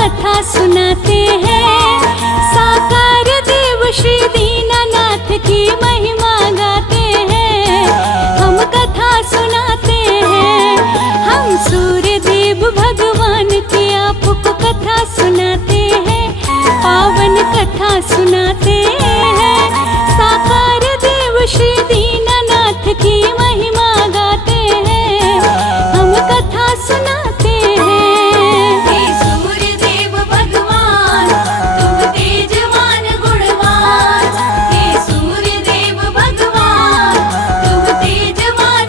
कथा सुनाते हैं। साकार देव श्री दीनानाथ की महिमा गाते हैं। हम कथा सुनाते हैं, हम सूर्य देव भगवान की आपको कथा सुनाते हैं। पावन कथा सुनाते हैं। साकार देव श्री दीनानाथ की महिमा गाते हैं। हम कथा सुनाते हैं। हे सूर्य देव भगवान तुम तेजवान गुणवान। हे सूर्य देव भगवान तुम तेजवान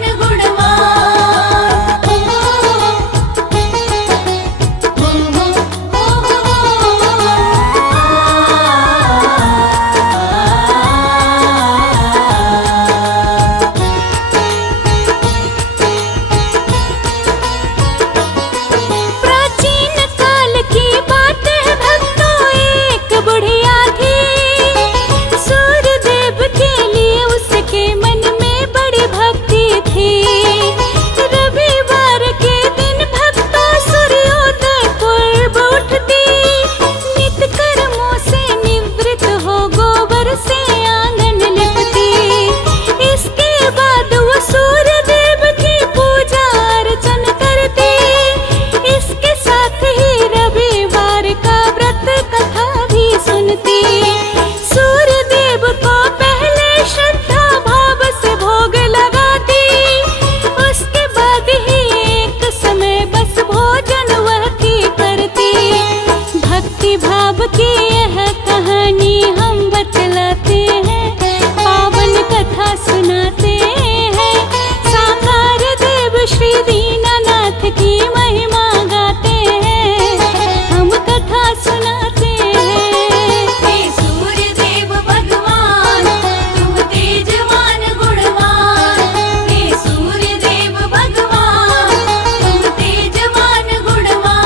प्राचीन काल की बात है भक्तों, एक बुढ़िया थी। सूर्य देव के लिए उसके मन में बड़ी भक्ति थी। रविवार के दिन भक्तों सूर्योदय पूर्व उठती। नित कर्मों से निवृत्त हो गोबर से आंगन लिपती। इसके बाद वो सूर्य देव की पूजा अर्चन करती। इसके साथ ही रविवार का व्रत कथा भी सुनती। सूर्य देव को पहले श्रद्धा भाव से भोग लगाती। उसके बाद ही एक समय बस भोजन वह की करती। भक्ति भाव की यह कहानी हम बतलाते हैं। पावन कथा सुनाते हैं। साकार देव श्री दीनानाथ की महिमा गाते हैं। हम कथा सुनाते हैं। हे सूर्य देव भगवान तुम तेजवान गुणवान। हे सूर्य देव भगवान तुम तेजवान गुणवान।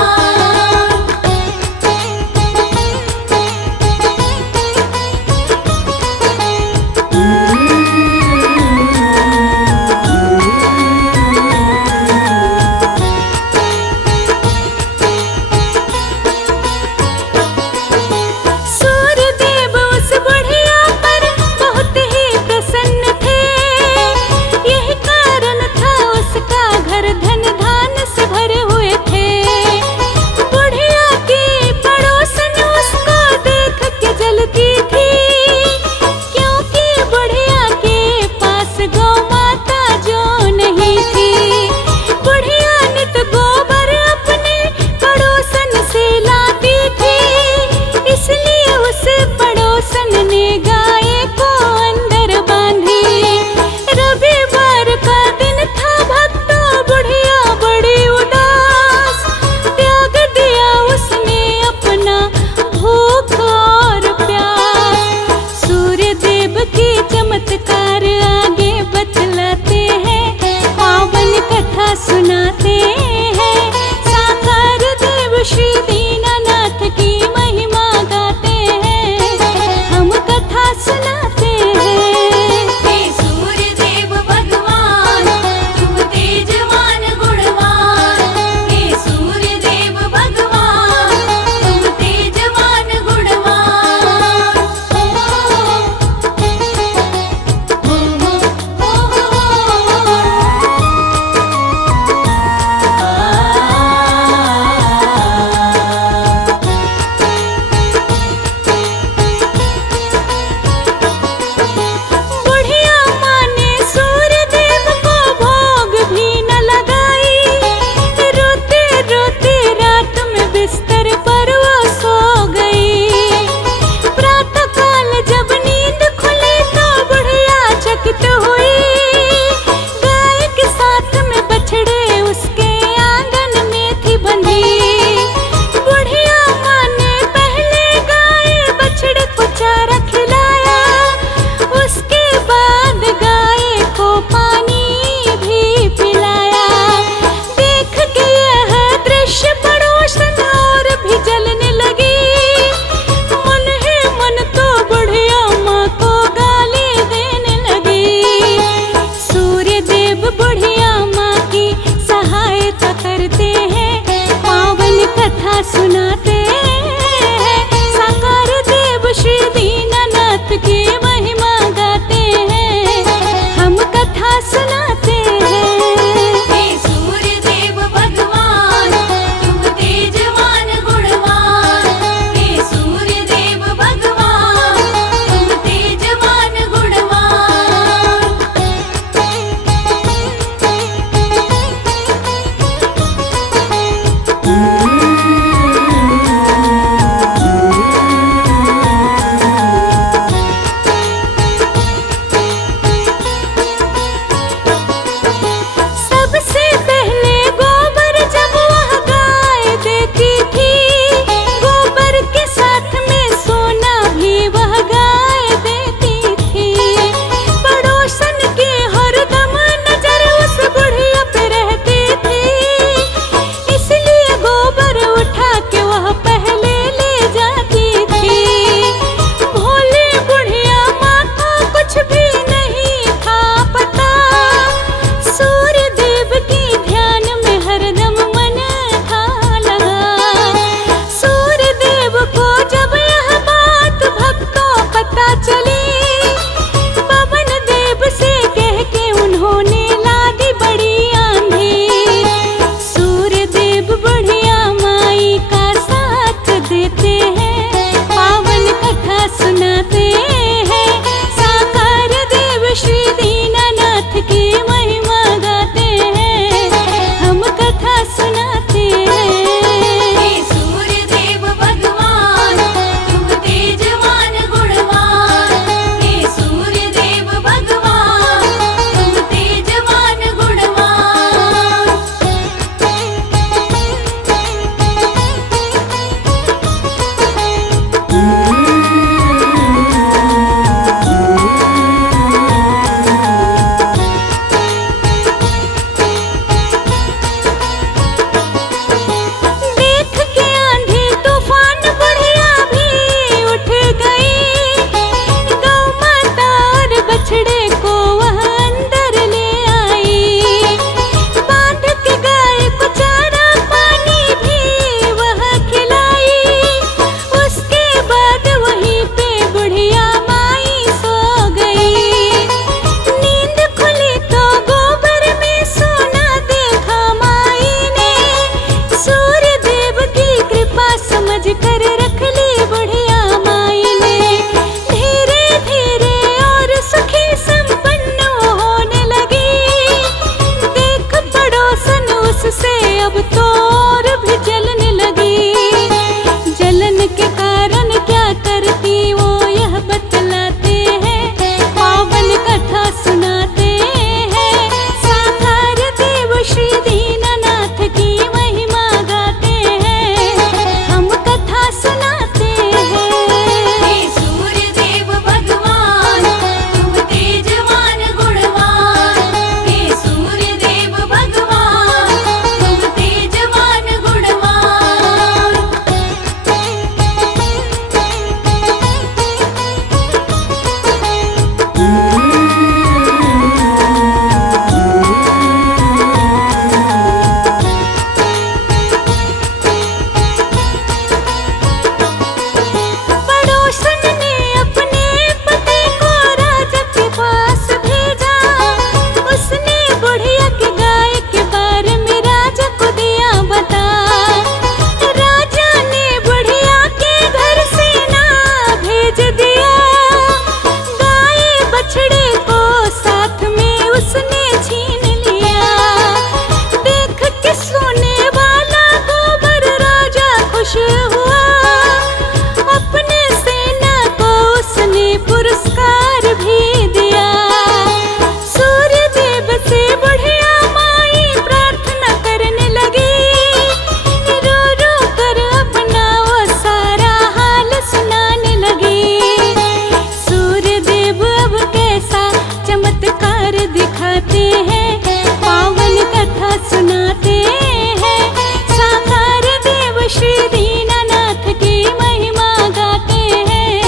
श्री दीनानाथ की महिमा गाते हैं,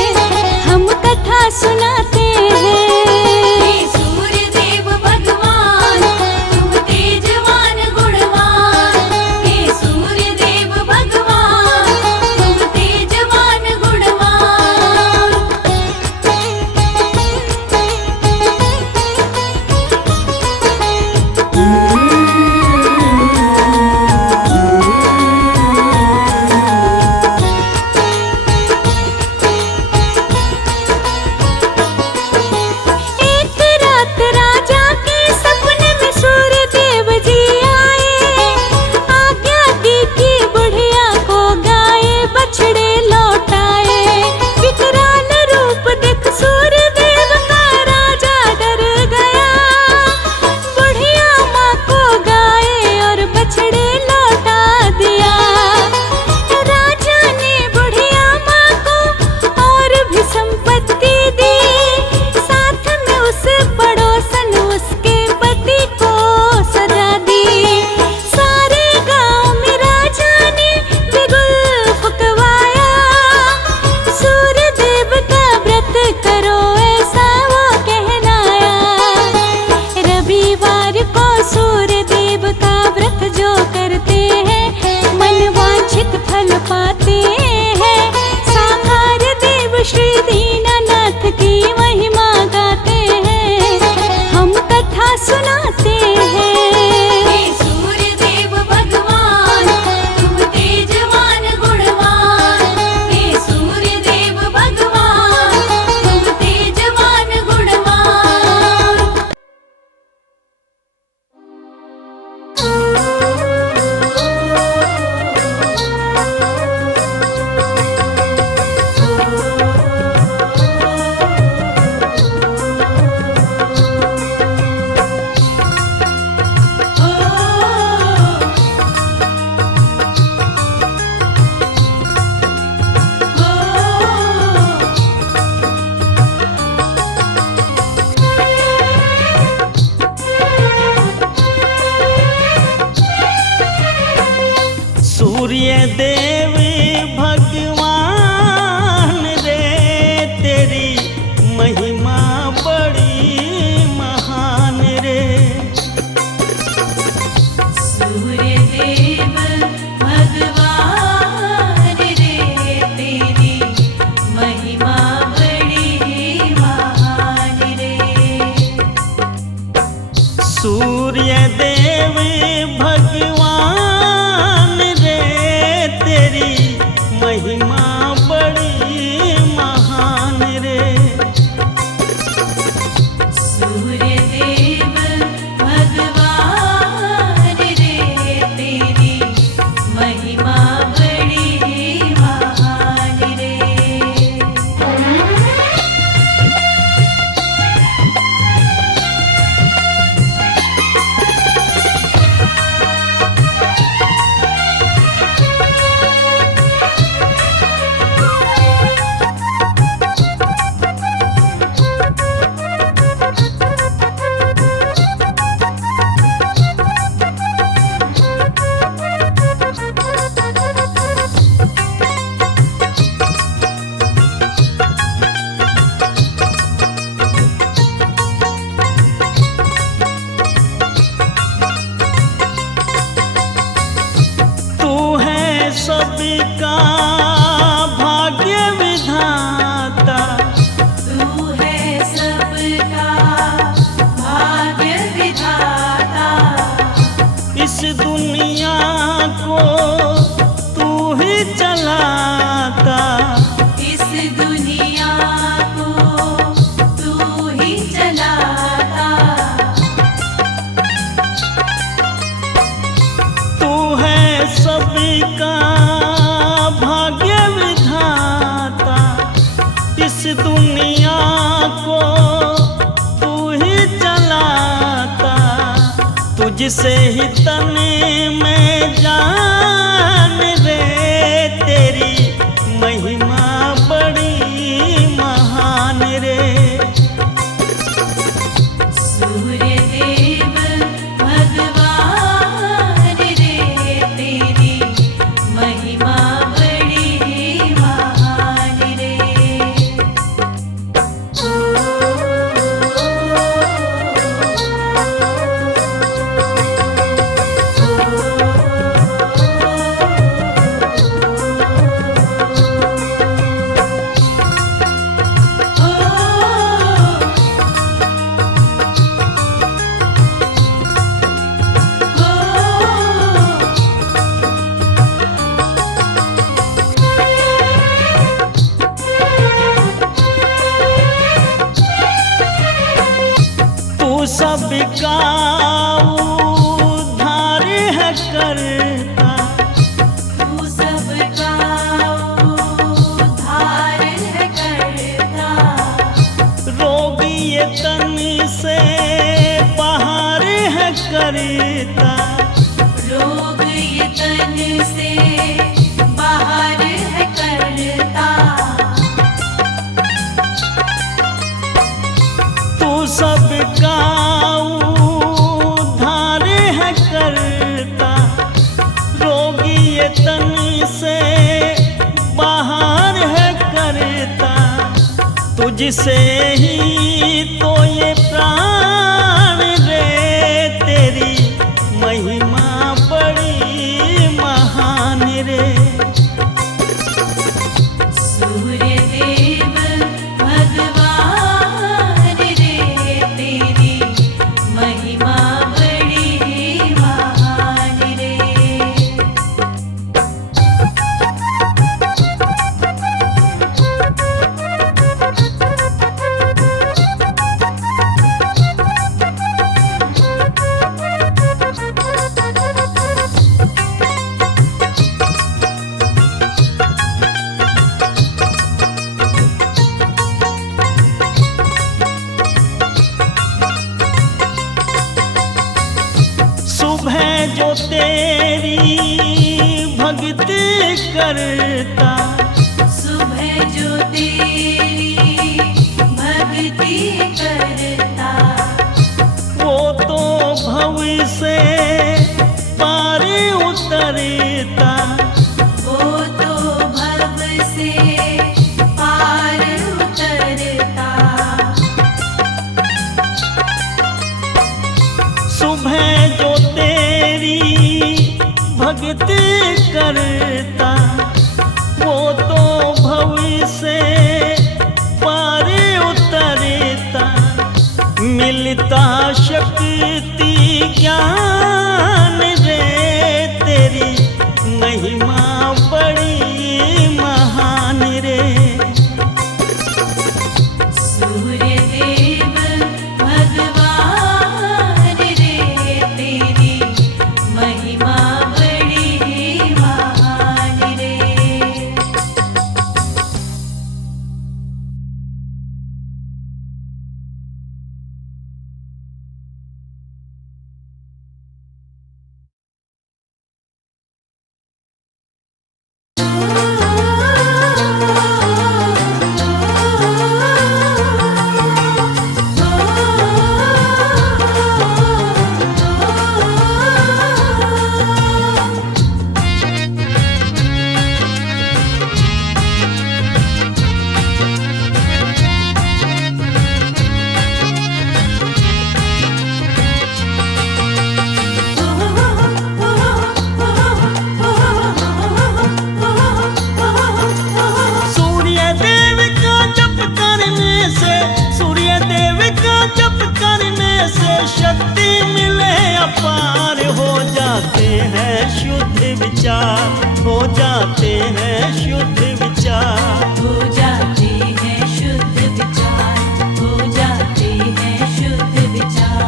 हम कथा सुनाते हैं। हे सूर्य देव भगवान तुम तेजवान गुणवान। हे सूर्य देव भगवान तुम तेजवान गुणवान। एक रात राजा के सपने में सूर्य देव जी आए, आज्ञा दी कि बुढ़िया को गाय बछड़े लौटाए। विकराल रूप देख सूर्य देव का राजा डर गया, बुढ़िया माँ को गाय और बछड़े लौटा दिया। राजा ने बुढ़िया माँ को और भी संपत्ति दी, साथ में उस पड़ोसन उसके पति को सजा दी। सारे गांव में राजा ने बिगुल फुकवाया, सूर्य देव का व्रत करो ऐसा वो कहलाया। रविवार को सूर्य देव का व्रत जो करते हैं, मन वांछित फल पाते हैं। साकार देव श्री दीनानाथ की महिमा गाते हैं, हम कथा सुनाते हैं। हे सूर्य देव भगवान तुम तेजवान गुणवान। हे सूर्य देव भगवान तुम तेजवान गुणवान। सूर्य देव भगवान रे, तेरी महिमा बड़ी महान रे। सूर्य देव भगवान रे, तेरी महिमा बड़ी महान रे। सूर्य देव भगवान रे, तेरी महिमा बड़ी महान रे। सूर्य देव भगवान रे, तेरी महिमा बड़ी महान रे। तू है सबका भाग्य विधाता, तू है सबका भाग्य विधाता। इस दुनिया को तू ही चलाता। इस दुनिया को तू ही चलाता। तू है सबका भाग्य विधाता, इस दुनिया को तू ही चलाता। तुझसे ही तन में जान रे, तेरी महिमा बड़ी महान रे। सूर्य देव भगवान रे, तेरी महिमा तुझसे ही तो ये प्राण रे, तेरी महिमा बड़ी महान रे। सूर्य देव भगवान रे, तेरी महिमा बड़ी महान रे। सुबह जो तेरी भक्ति करता, सुबह जो तेरी भक्ति करता, वो तो भव से पार उतरता। वो तो भव से पार उतरता। सुबह जो तेरी भक्ति करता, वो तो भव से पार उतरता। मिलता शक्ति ज्ञान रे, तेरी महिमा बड़ी महान रे। सूर्य देव भगवान रे, तेरी महिमा बड़ी महान रे। शक्ति मिले अपार, हो जाते हैं शुद्ध विचार, हो जाते हैं शुद्ध विचार। हो जाते हैं शुद्ध विचार, हो जाते हैं शुद्ध विचार।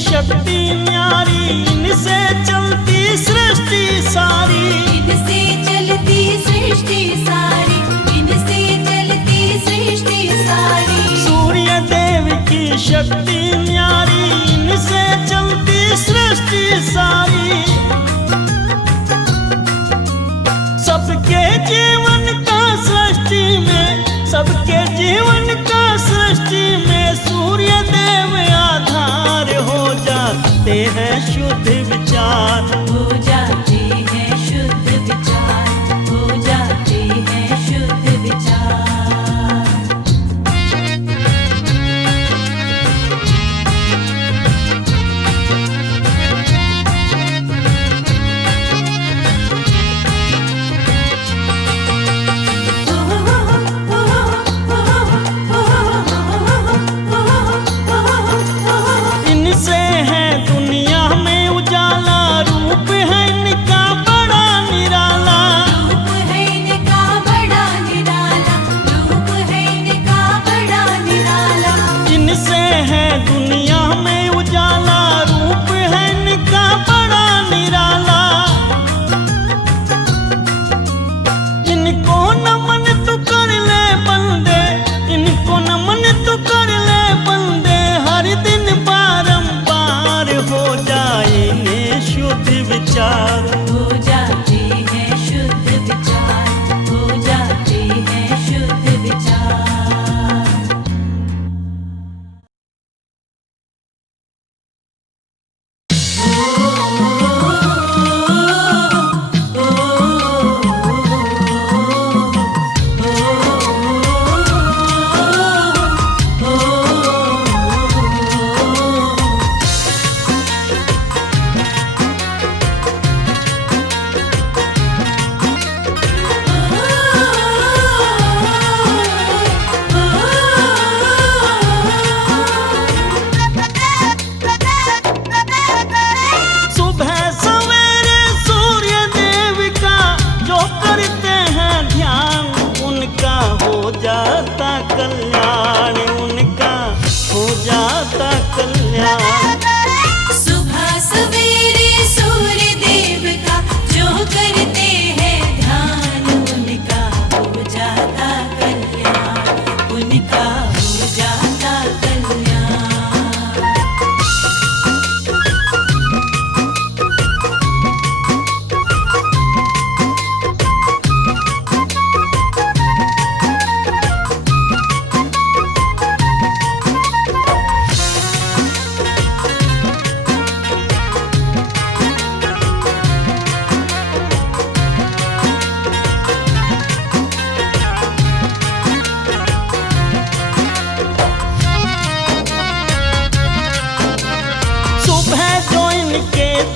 शक्ति न्यारी, इनसे चलती सृष्टि सारी। इनसे चलती सृष्टि सारी, इनसे चलती सृष्टि सारी। सूर्य देव की शक्ति न्यारी, इनसे चलती सृष्टि सारी। सबके जीवन का सृष्टि में, सबके जीवन का सृष्टि में सूर्य देव आधार, हो जाते हैं शुद्ध विचार, हो जाते हैं शुद्ध विचार, हो जाते हैं शुद्ध विचार।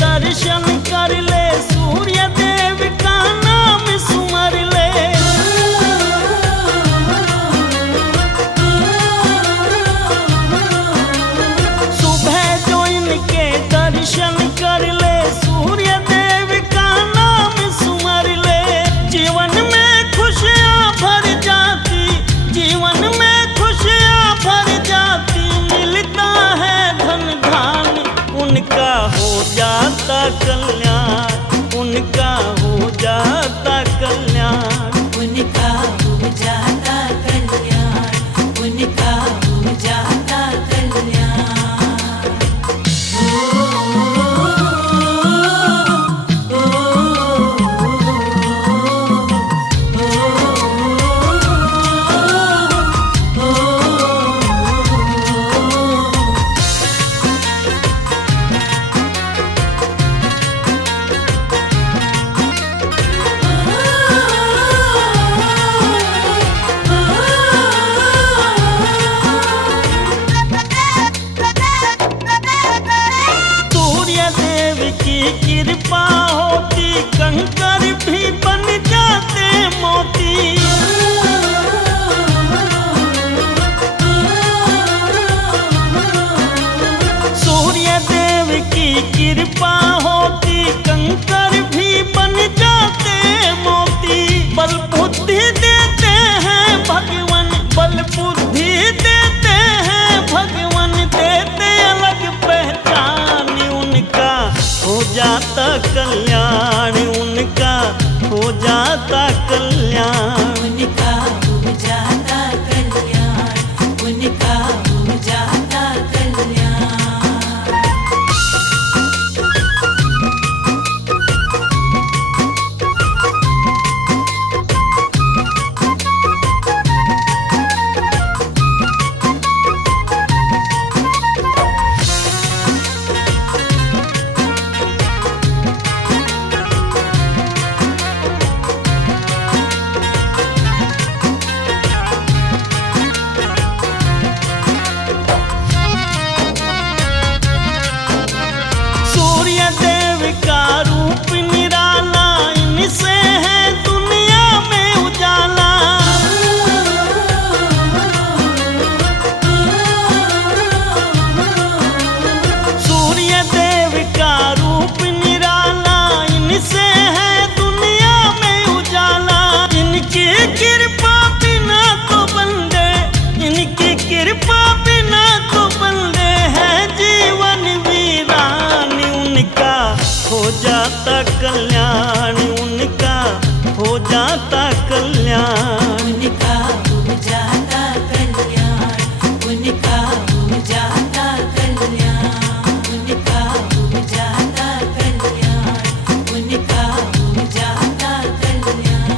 दर्शन कर ले, सूर्य देव का नाम सुमर ले। सुबह जो इनके दर्शन कर ले, सूर्य देव का नाम सुमर ले। जीवन में खुशियाँ भर जाती, जीवन में खुशियाँ भर जाती, मिलता है धन धान, उनका हो जाता कल्याण, उनका हो जाता कल्याण। उनका हो जाता कल्याण, उनका हो जाता कल्याण। सूर्य देव की कृपा होती, कंकर भी बन जाते मोती। सूर्य देव की कृपा होती, कंकर भी बन जाते मोती। बल बुद्धि देते हैं भगवान, बल बुद्धि देते हैं भगवान, देते अलग पहचान। उनका हो जाता कल्याण, उनका हो जाता कल्याण। उनका हो जाता कल्याण, उनका हो जाता कल्याण। सूर्य देव का रूप निराला, इनसे है दुनिया में उजाला। सूर्य देव का रूप निराला, इनसे है दुनिया में उजाला। इनकी कृपा बिना तो बंदे, इनकी कृपा बिना तो बंदे है जीवन वीरान। उनका हो जाता कल्याण, उनका हो जाता कल्याण। उनका हो जाता कल्याण, उनका हो जाता कल्याण। उनका हो जाता कल्याण, उनका हो जाता कल्याण।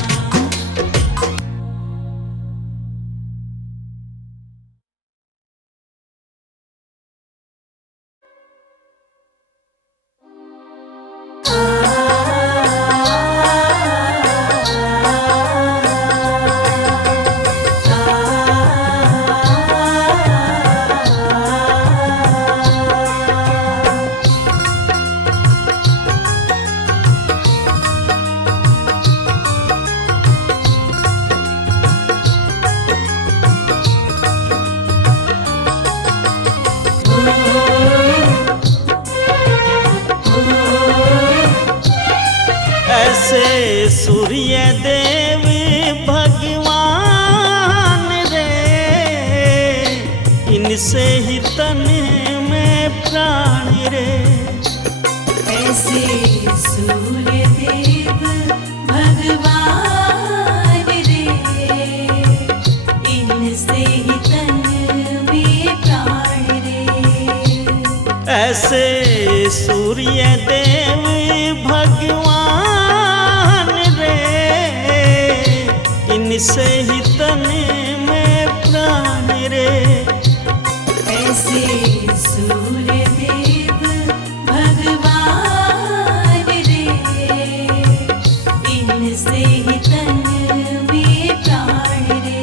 ऐसे सूर्य देव भगवान रे, इनसे ही तन में प्राण रे। ऐसे सूर्य देव भगवान रे, इनसे ही तन में प्राण रे। ऐसे सूर्य देव भगवान रे, इनसे ही तन में प्राण रे। ऐसे सूर्य देव भगवान रे, इनसे ही तन में प्राण रे।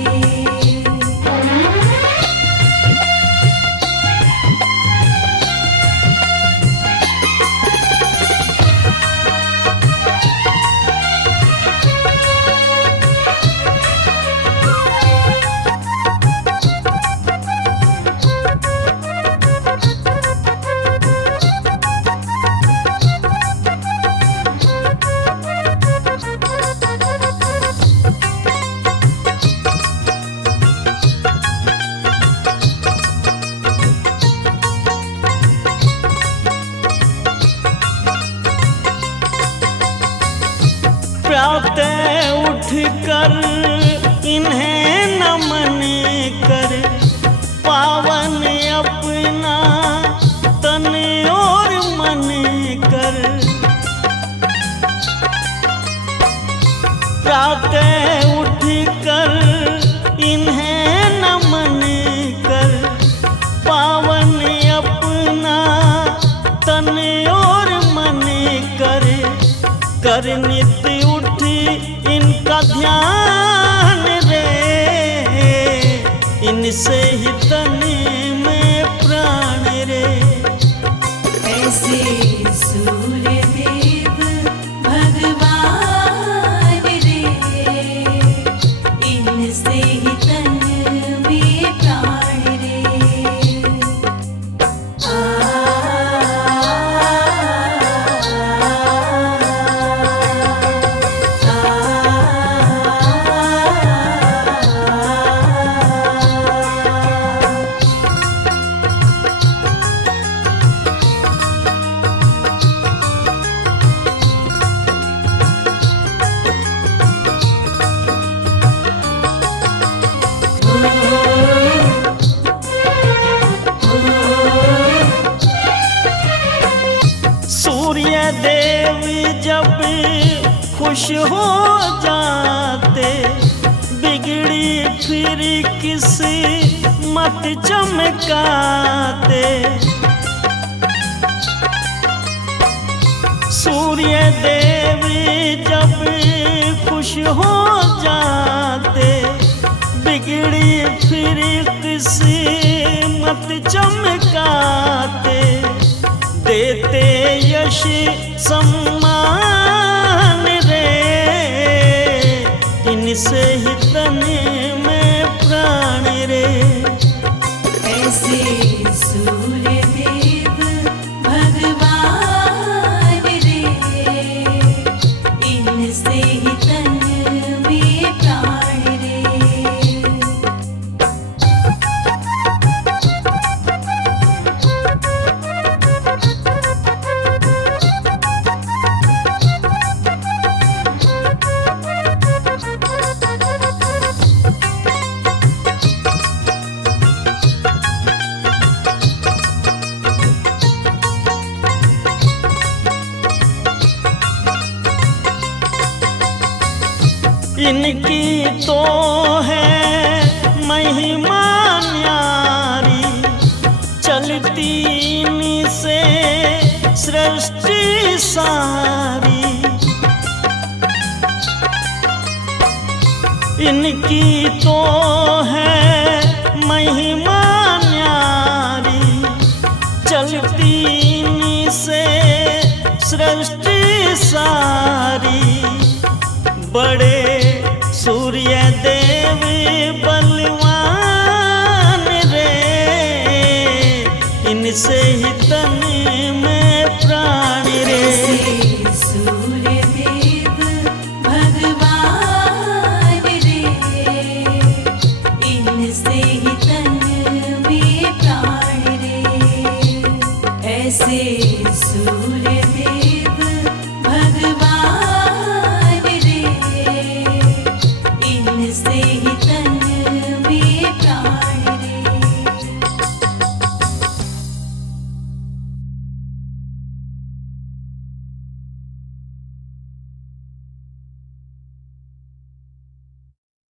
इन्हें नमन कर पावन अपना तन और मन कर नित्य उठ इनका ध्यान रे, इनसे ही तन में प्राण रे। ऐसे सूर्य देव भगवान रे, इनसे ही तन में प्राण रे। सूर्य देव जब खुश हो जाते, बिगड़ी फिर किसी मत चमकाते। सूर्य देव जब खुश हो जाते, बिगड़ी फिर किसी मत चमकाते। देते यश सम्मान रे, इनसे ही तन में प्राण रे। ऐसे सूर्य देव भगवान रे, इनसे ही तन में प्राण रे। इनकी तो है महिमा न्यारी, चलती इनसे सृष्टि सारी। इनकी तो है महिमा न्यारी, चलती इनसे सृष्टि सारी। बड़े सूर्य देव बलवान रे, इनसे ही तन में प्राण रे। ऐसे सूर्य देव भगवान रे, इनसे ही तन में प्राण रे। ऐसे सूर्य